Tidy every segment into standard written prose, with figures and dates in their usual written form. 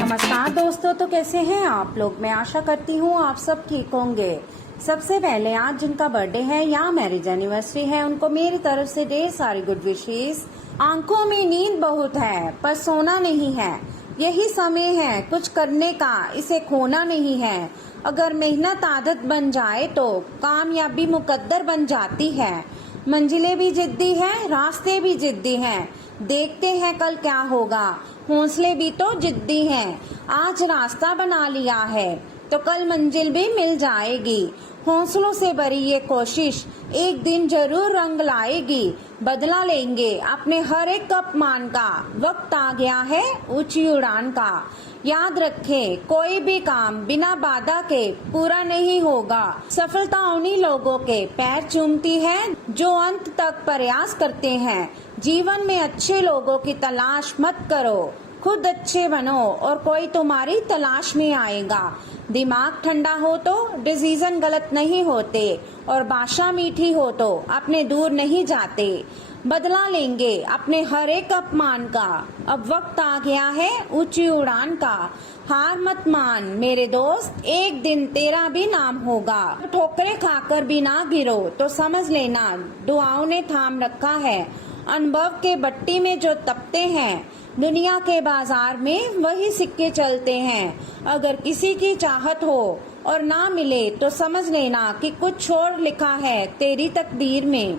नमस्कार दोस्तों, तो कैसे हैं आप लोग। मैं आशा करती हूँ आप सब ठीक होंगे। सबसे पहले आज जिनका बर्थडे है या मैरिज एनिवर्सरी है उनको मेरी तरफ से ढेर सारी गुड विशेस। आंखों में नींद बहुत है पर सोना नहीं है, यही समय है कुछ करने का, इसे खोना नहीं है। अगर मेहनत आदत बन जाए तो कामयाबी मुकद्दर बन जाती है। मंजिलें भी जिद्दी हैं, रास्ते भी जिद्दी हैं, देखते हैं कल क्या होगा। हौसले भी तो जिद्दी हैं, आज रास्ता बना लिया है तो कल मंजिल भी मिल जाएगी। हौसलों से भरी ये कोशिश एक दिन जरूर रंग लाएगी। बदला लेंगे अपने हर एक अपमान का, वक्त आ गया है ऊंची उड़ान का। याद रखें कोई भी काम बिना बाधा के पूरा नहीं होगा। सफलता उन्हीं लोगों के पैर चूमती है जो अंत तक प्रयास करते हैं। जीवन में अच्छे लोगों की तलाश मत करो, खुद अच्छे बनो और कोई तुम्हारी तलाश में आएगा। दिमाग ठंडा हो तो डिसीजन गलत नहीं होते और भाषा मीठी हो तो अपने दूर नहीं जाते। बदला लेंगे अपने हर एक अपमान का, अब वक्त आ गया है ऊंची उड़ान का। हार मत मान मेरे दोस्त, एक दिन तेरा भी नाम होगा। ठोकरें खाकर भी ना गिरो तो समझ लेना दुआओं ने थाम रखा है। अनुभव के भट्टी में जो तपते हैं, दुनिया के बाजार में वही सिक्के चलते हैं। अगर किसी की चाहत हो और ना मिले तो समझ लेना कि कुछ और लिखा है तेरी तकदीर में।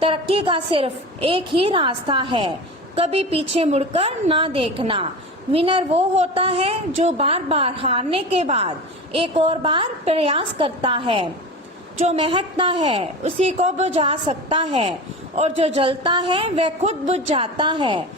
तरक्की का सिर्फ एक ही रास्ता है, कभी पीछे मुड़कर ना देखना। विनर वो होता है जो बार बार हारने के बाद एक और बार प्रयास करता है। जो महकता है उसी को बुझा सकता है और जो जलता है वह खुद बुझ जाता है।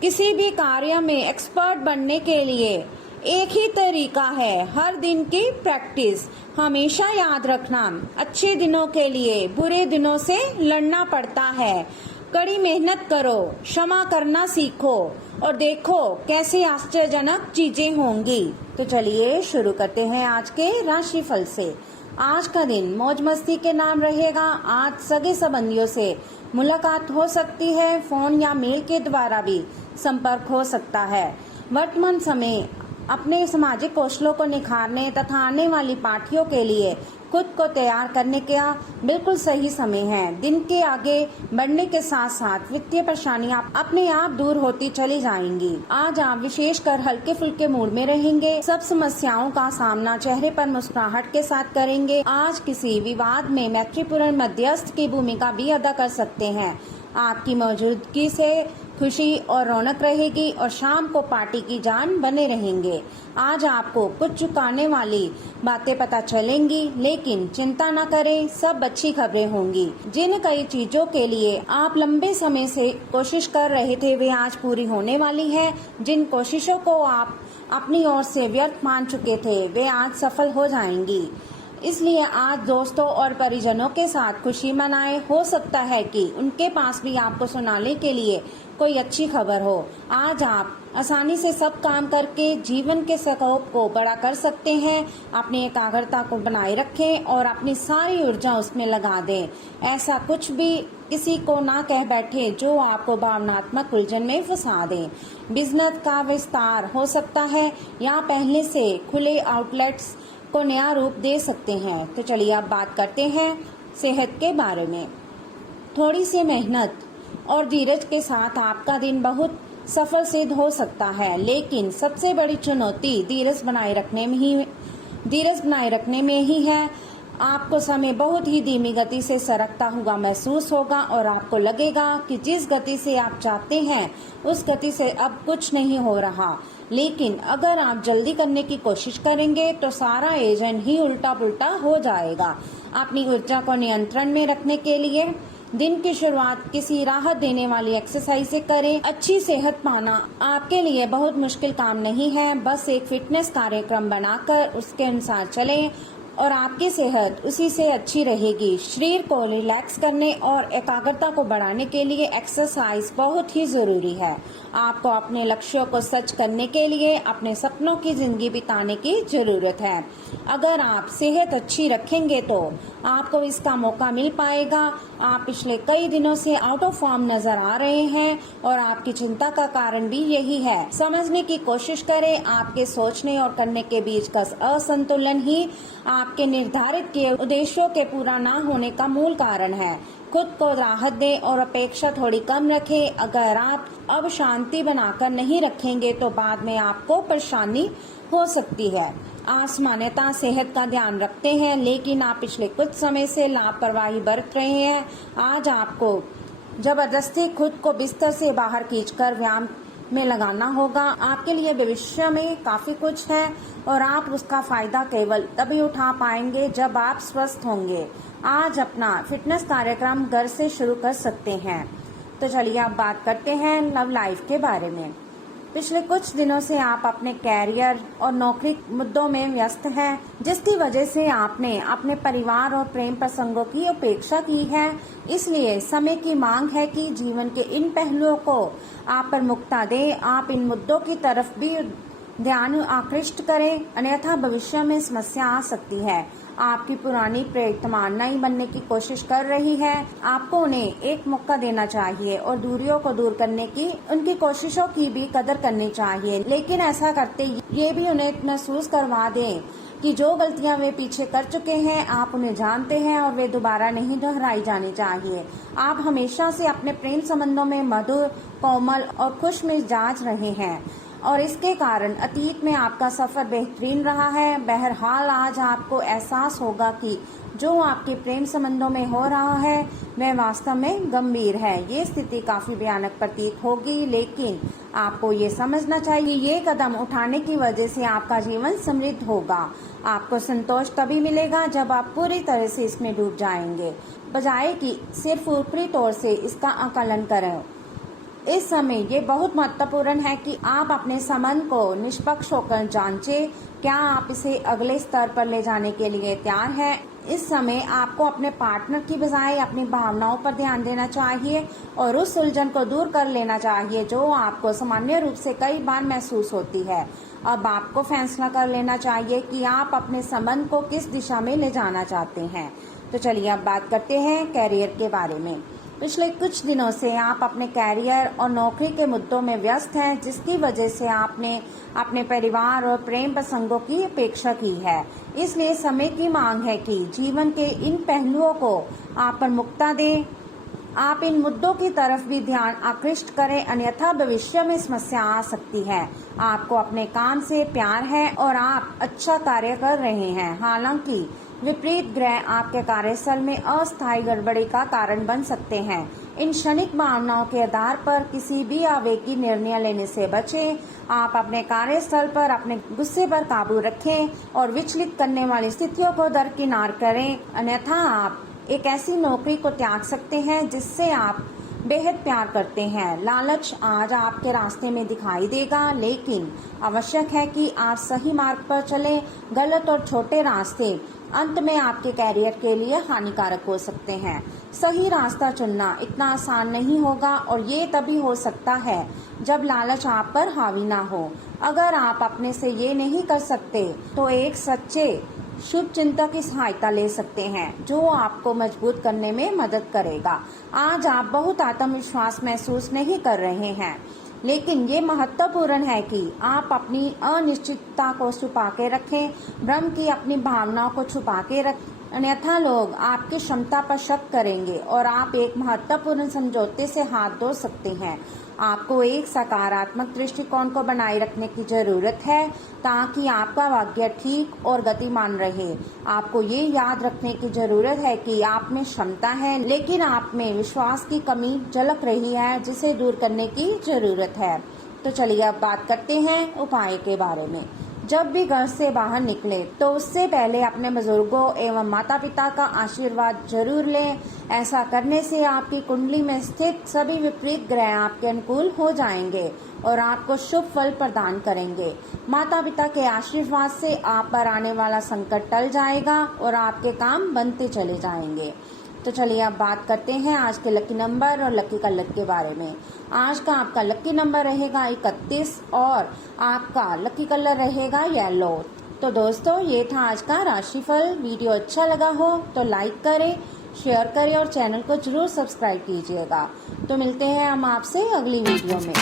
किसी भी कार्य में एक्सपर्ट बनने के लिए एक ही तरीका है, हर दिन की प्रैक्टिस। हमेशा याद रखना अच्छे दिनों के लिए बुरे दिनों से लड़ना पड़ता है। कड़ी मेहनत करो, क्षमा करना सीखो और देखो कैसे आश्चर्यजनक चीजें होंगी। तो चलिए शुरू करते हैं आज के राशिफल से। आज का दिन मौज मस्ती के नाम रहेगा। आज सगे संबंधियों से मुलाकात हो सकती है, फोन या मेल के द्वारा भी संपर्क हो सकता है। वर्तमान समय अपने सामाजिक कौशलों को निखारने तथा आने वाली पार्टियों के लिए खुद को तैयार करने का बिल्कुल सही समय है। दिन के आगे बढ़ने के साथ साथ वित्तीय परेशानियां अपने आप दूर होती चली जाएंगी। आज आप विशेषकर हल्के फुल्के मूड में रहेंगे। सब समस्याओं का सामना चेहरे पर मुस्कुराहट के साथ करेंगे। आज किसी विवाद में मैत्रीपूर्ण मध्यस्थ की भूमिका भी अदा कर सकते हैं। आपकी मौजूदगी से खुशी और रौनक रहेगी और शाम को पार्टी की जान बने रहेंगे। आज आपको कुछ चुकाने वाली बातें पता चलेंगी, लेकिन चिंता न करें, सब अच्छी खबरें होंगी। जिन कई चीजों के लिए आप लंबे समय से कोशिश कर रहे थे वे आज पूरी होने वाली है। जिन कोशिशों को आप अपनी ओर से व्यर्थ मान चुके थे वे आज सफल हो जाएंगी। इसलिए आज दोस्तों और परिजनों के साथ खुशी मनाएं। हो सकता है कि उनके पास भी आपको सुनाने के लिए कोई अच्छी खबर हो। आज आप आसानी से सब काम करके जीवन के स्कोप को बड़ा कर सकते हैं। अपनी एकाग्रता को बनाए रखें और अपनी सारी ऊर्जा उसमें लगा दें। ऐसा कुछ भी किसी को ना कह बैठे जो आपको भावनात्मक उलझन में फंसा दे। बिजनेस का विस्तार हो सकता है या पहले से खुले आउटलेट्स को नया रूप दे सकते हैं। तो चलिए अब बात करते हैं सेहत के बारे में। थोड़ी सी मेहनत और धीरज के साथ आपका दिन बहुत सफल सिद्ध हो सकता है, लेकिन सबसे बड़ी चुनौती धीरज बनाए रखने में ही है। आपको समय बहुत ही धीमी गति से सरकता हुआ महसूस होगा और आपको लगेगा कि जिस गति से आप चाहते हैं उस गति से अब कुछ नहीं हो रहा। लेकिन अगर आप जल्दी करने की कोशिश करेंगे तो सारा एजेंट ही उल्टा पुल्टा हो जाएगा। अपनी ऊर्जा को नियंत्रण में रखने के लिए दिन की शुरुआत किसी राहत देने वाली एक्सरसाइज से करें। अच्छी सेहत पाना आपके लिए बहुत मुश्किल काम नहीं है, बस एक फिटनेस कार्यक्रम बनाकर उसके अनुसार चलें और आपकी सेहत उसी से अच्छी रहेगी। शरीर को रिलैक्स करने और एकाग्रता को बढ़ाने के लिए एक्सरसाइज बहुत ही जरूरी है। आपको अपने लक्ष्यों को सच करने के लिए अपने सपनों की जिंदगी बिताने की जरूरत है। अगर आप सेहत अच्छी रखेंगे तो आपको इसका मौका मिल पाएगा। आप पिछले कई दिनों से आउट ऑफ फॉर्म नजर आ रहे हैं और आपकी चिंता का कारण भी यही है। समझने की कोशिश करें, आपके सोचने और करने के बीच का असंतुलन ही आपके निर्धारित किए उद्देश्यों के पूरा न होने का मूल कारण है। खुद को राहत दें और अपेक्षा थोड़ी कम रखें। अगर आप अब शांति बनाकर नहीं रखेंगे तो बाद में आपको परेशानी हो सकती है। आप सामान्यतः सेहत का ध्यान रखते हैं, लेकिन आप पिछले कुछ समय से लापरवाही बरत रहे हैं। आज आपको जबरदस्ती खुद को बिस्तर से बाहर खींचकर व्यायाम में लगाना होगा। आपके लिए भविष्य में काफी कुछ है और आप उसका फायदा केवल तभी उठा पाएंगे जब आप स्वस्थ होंगे। आज अपना फिटनेस कार्यक्रम घर से शुरू कर सकते हैं। तो चलिए अब बात करते हैं लव लाइफ के बारे में। पिछले कुछ दिनों से आप अपने कैरियर और नौकरी मुद्दों में व्यस्त हैं, जिसकी वजह से आपने अपने परिवार और प्रेम प्रसंगों की उपेक्षा की है। इसलिए समय की मांग है कि जीवन के इन पहलुओं को आप प्रमुखता दें। आप इन मुद्दों की तरफ भी ध्यान आकृष्ट करें, अन्यथा भविष्य में समस्या आ सकती है। आपकी पुरानी प्रेतमान नई बनने की कोशिश कर रही है। आपको उन्हें एक मौका देना चाहिए और दूरियों को दूर करने की उनकी कोशिशों की भी कदर करनी चाहिए, लेकिन ऐसा करते ये भी उन्हें महसूस करवा दें कि जो गलतियां वे पीछे कर चुके हैं आप उन्हें जानते हैं और वे दोबारा नहीं दोहराई जानी चाहिए। आप हमेशा से अपने प्रेम संबंधों में मधुर, कोमल और खुश मिजाज रहे हैं और इसके कारण अतीत में आपका सफर बेहतरीन रहा है। बहरहाल आज आपको एहसास होगा कि जो आपके प्रेम संबंधों में हो रहा है वह वास्तव में गंभीर है। ये स्थिति काफी भयानक प्रतीत होगी, लेकिन आपको ये समझना चाहिए ये कदम उठाने की वजह से आपका जीवन समृद्ध होगा। आपको संतोष तभी मिलेगा जब आप पूरी तरह से इसमें डूब जाएंगे, बजाय कि सिर्फ ऊपरी तौर से इसका आकलन करें। इस समय ये बहुत महत्वपूर्ण है कि आप अपने संबंध को निष्पक्ष होकर जांचें। क्या आप इसे अगले स्तर पर ले जाने के लिए तैयार हैं? इस समय आपको अपने पार्टनर की बजाय अपनी भावनाओं पर ध्यान देना चाहिए और उस उलझन को दूर कर लेना चाहिए जो आपको सामान्य रूप से कई बार महसूस होती है। अब आपको फैसला कर लेना चाहिए कि आप अपने संबंध को किस दिशा में ले जाना चाहते हैं। तो चलिए अब बात करते हैं कैरियर के बारे में। पिछले कुछ दिनों से आप अपने कैरियर और नौकरी के मुद्दों में व्यस्त हैं, जिसकी वजह से आपने अपने परिवार और प्रेम प्रसंगों की अपेक्षा की है। इसलिए समय की मांग है कि जीवन के इन पहलुओं को आप प्रमुखता दें। आप इन मुद्दों की तरफ भी ध्यान आकृष्ट करें, अन्यथा भविष्य में समस्या आ सकती है। आपको अपने काम से प्यार है और आप अच्छा कार्य कर रहे हैं। हालांकि विपरीत ग्रह आपके कार्यस्थल में अस्थायी गड़बड़ी का कारण बन सकते हैं। इन क्षणिक भावनाओं के आधार पर किसी भी आवेगी निर्णय लेने से बचें। आप अपने कार्यस्थल पर अपने गुस्से पर काबू रखें और विचलित करने वाली स्थितियों को दरकिनार करें, अन्यथा आप एक ऐसी नौकरी को त्याग सकते हैं जिससे आप बेहद प्यार करते हैं। लालच आज आपके रास्ते में दिखाई देगा, लेकिन आवश्यक है कि आप सही मार्ग पर चलें। गलत और छोटे रास्ते अंत में आपके कैरियर के लिए हानिकारक हो सकते हैं। सही रास्ता चुनना इतना आसान नहीं होगा और ये तभी हो सकता है जब लालच आप पर हावी ना हो। अगर आप अपने से ये नहीं कर सकते तो एक सच्चे शुभ चिंतक की सहायता ले सकते हैं जो आपको मजबूत करने में मदद करेगा। आज आप बहुत आत्मविश्वास महसूस नहीं कर रहे हैं, लेकिन ये महत्वपूर्ण है कि आप अपनी अनिश्चितता को छुपा के रखें। भ्रम की अपनी भावनाओं को छुपा के रखें, अन्यथा लोग आपकी क्षमता पर शक करेंगे और आप एक महत्वपूर्ण समझौते से हाथ धो सकते हैं। आपको एक सकारात्मक दृष्टिकोण को बनाए रखने की जरूरत है ताकि आपका भाग्य ठीक और गतिमान रहे। आपको ये याद रखने की जरूरत है कि आप में क्षमता है, लेकिन आप में विश्वास की कमी झलक रही है जिसे दूर करने की जरूरत है। तो चलिए अब बात करते हैं उपाय के बारे में। जब भी घर से बाहर निकले तो उससे पहले अपने बुजुर्गों एवं माता पिता का आशीर्वाद जरूर लें। ऐसा करने से आपकी कुंडली में स्थित सभी विपरीत ग्रह आपके अनुकूल हो जाएंगे और आपको शुभ फल प्रदान करेंगे। माता पिता के आशीर्वाद से आप पर आने वाला संकट टल जाएगा और आपके काम बनते चले जाएंगे। तो चलिए अब बात करते हैं आज के लकी नंबर और लकी कलर के बारे में। आज का आपका लकी नंबर रहेगा 31 और आपका लकी कलर रहेगा येलो। तो दोस्तों ये था आज का राशिफल। वीडियो अच्छा लगा हो तो लाइक करें, शेयर करें और चैनल को जरूर सब्सक्राइब कीजिएगा। तो मिलते हैं हम आपसे अगली वीडियो में।